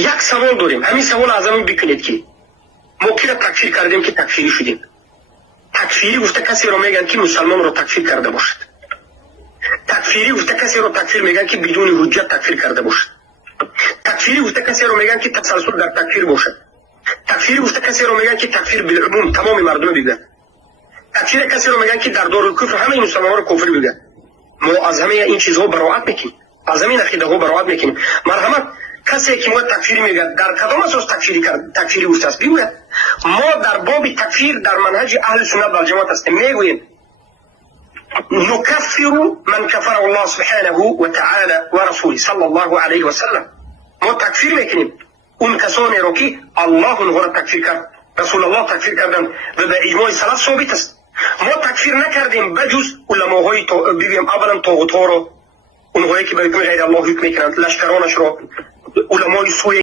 یک سوال داریم. همین سوال از همین بکنید که ما کی را تکفیر کردیم که تکفیری شدیم؟ تکفیری گفته کسی را میگن که مسلمان را تکفیر کرده باشد. تکفیری گفته کسی را تکفیر میگن که بدون حجت تکفیر کرده باشد. تکفیری گفته کسی را میگن که تسلسل در تکفیر باشد. تکفیری گفته کسی را میگن که تکفیر بالعموم تمام مردم بگن. تکفیر کسی را میگن که در دارالکفر همه مسلمانان را کافر بگن. ما از همه این چیزها براءت میکنیم، از همین عقیده ها براءت میکنیم. مرحمت کسی که ما تکفیری میگه در کدام اساس تکفیری گفته است بگوید. ما در باب تکفیر در منهج اهل سنت و جماعت هستیم، میگوییم نکفر من کفر الله سبحانه و تعالی و رسوله صلی الله علیه و سلم. ما تکفیر میکنیم اون کسانی را که الله اونها را تکفیر کرد، رسول الله تکفیر کردن و به اجماع سلف ثابت است. ما تکفیر نکردیم بجز علماهای بگیم اولا طاغوت ها را، اونهایی که به حکم غیر الله حکم میکنند، لشکرانش را، علمای سوی